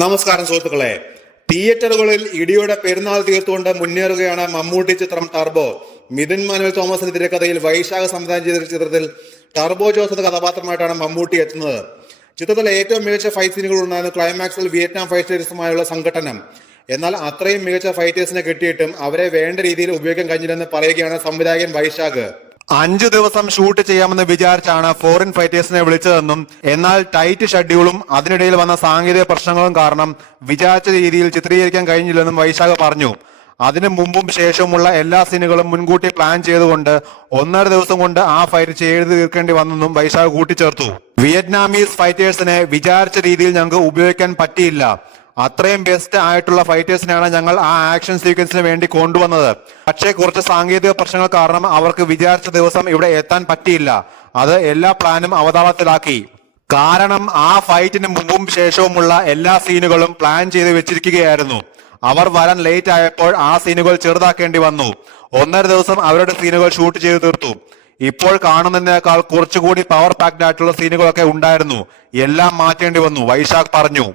നമസ്കാരം സുഹൃത്തുക്കളെ, തിയേറ്ററുകളിൽ ഇടിയുടെ പെരുന്നാൾ തീർത്തുകൊണ്ട് മുന്നേറുകയാണ് മമ്മൂട്ടി ചിത്രം ടർബോ. മിഥുൻ മാനുവൽ തോമസിന്റെ തിരക്കഥയിൽ വൈശാഖ സംവിധാനം ചെയ്ത ചിത്രത്തിൽ ടർബോ ജോസ് എന്ന കഥാപാത്രമായിട്ടാണ് മമ്മൂട്ടി എത്തുന്നത്. ചിത്രത്തിലെ ഏറ്റവും മികച്ച ഫൈറ്റ് സീനുകൾ ഉണ്ടായിരുന്ന ക്ലൈമാക്സിൽ വിയറ്റ്നാം ഫൈറ്റേഴ്സുമായുള്ള സംഘട്ടനം. എന്നാൽ അത്രയും മികച്ച ഫൈറ്റേഴ്സിനെ കിട്ടിയിട്ടും അവരെ വേണ്ട രീതിയിൽ ഉപയോഗിക്കാൻ കഴിഞ്ഞില്ലെന്ന് പറയുകയാണ് സംവിധായകൻ വൈശാഖ്. 5 ദിവസം ഷൂട്ട് ചെയ്യാമെന്ന് വിചാരിച്ചാണ് ഫോറിൻ ഫൈറ്റേഴ്സിനെ വിളിച്ചതെന്നും എന്നാൽ ടൈറ്റ് ഷെഡ്യൂളും അതിനിടയിൽ വന്ന സാങ്കേതിക പ്രശ്നങ്ങളും കാരണം വിചാരിച്ച രീതിയിൽ ചിത്രീകരിക്കാൻ കഴിഞ്ഞില്ലെന്നും വൈശാഖ് പറഞ്ഞു. അതിനു മുമ്പും ശേഷവുമുള്ള എല്ലാ സീനുകളും മുൻകൂട്ടി പ്ലാൻ ചെയ്തുകൊണ്ട് 1.5 ദിവസം കൊണ്ട് ആ ഫൈറ്റ് ചെയ്ത് തീർക്കേണ്ടി വന്നെന്നും വൈശാഖ് കൂട്ടിച്ചേർത്തു. വിയറ്റ്നാമീസ് ഫൈറ്റേഴ്സിനെ വിചാരിച്ച രീതിയിൽ ഞങ്ങൾക്ക് ഉപയോഗിക്കാൻ പറ്റിയില്ല. അത്രയും ബെസ്റ്റ് ആയിട്ടുള്ള ഫൈറ്റേഴ്സിനെയാണ് ഞങ്ങൾ ആ ആക്ഷൻ സീക്വൻസിന് വേണ്ടി കൊണ്ടുവന്നത്. പക്ഷേ കുറച്ച് സാങ്കേതിക പ്രശ്നങ്ങൾ കാരണം അവർക്ക് വിചാരിച്ച ദിവസം ഇവിടെ എത്താൻ പറ്റിയില്ല. അത് എല്ലാ പ്ലാനും അവതാളത്തിലാക്കി. കാരണം ആ ഫൈറ്റിന് മുമ്പും ശേഷവുമുള്ള എല്ലാ സീനുകളും പ്ലാൻ ചെയ്ത് വെച്ചിരിക്കുകയായിരുന്നു. അവർ വരാൻ ലേറ്റ് ആയപ്പോൾ ആ സീനുകൾ ചെറുതാക്കേണ്ടി വന്നു. 1.5 ദിവസം അവരുടെ സീനുകൾ ഷൂട്ട് ചെയ്ത് തീർത്തു. ഇപ്പോൾ കാണുന്നതിനേക്കാൾ കുറച്ചുകൂടി പവർ പാക്ഡ് ആയിട്ടുള്ള സീനുകളൊക്കെ ഉണ്ടായിരുന്നു. എല്ലാം മാറ്റേണ്ടി വന്നു, വൈശാഖ് പറഞ്ഞു.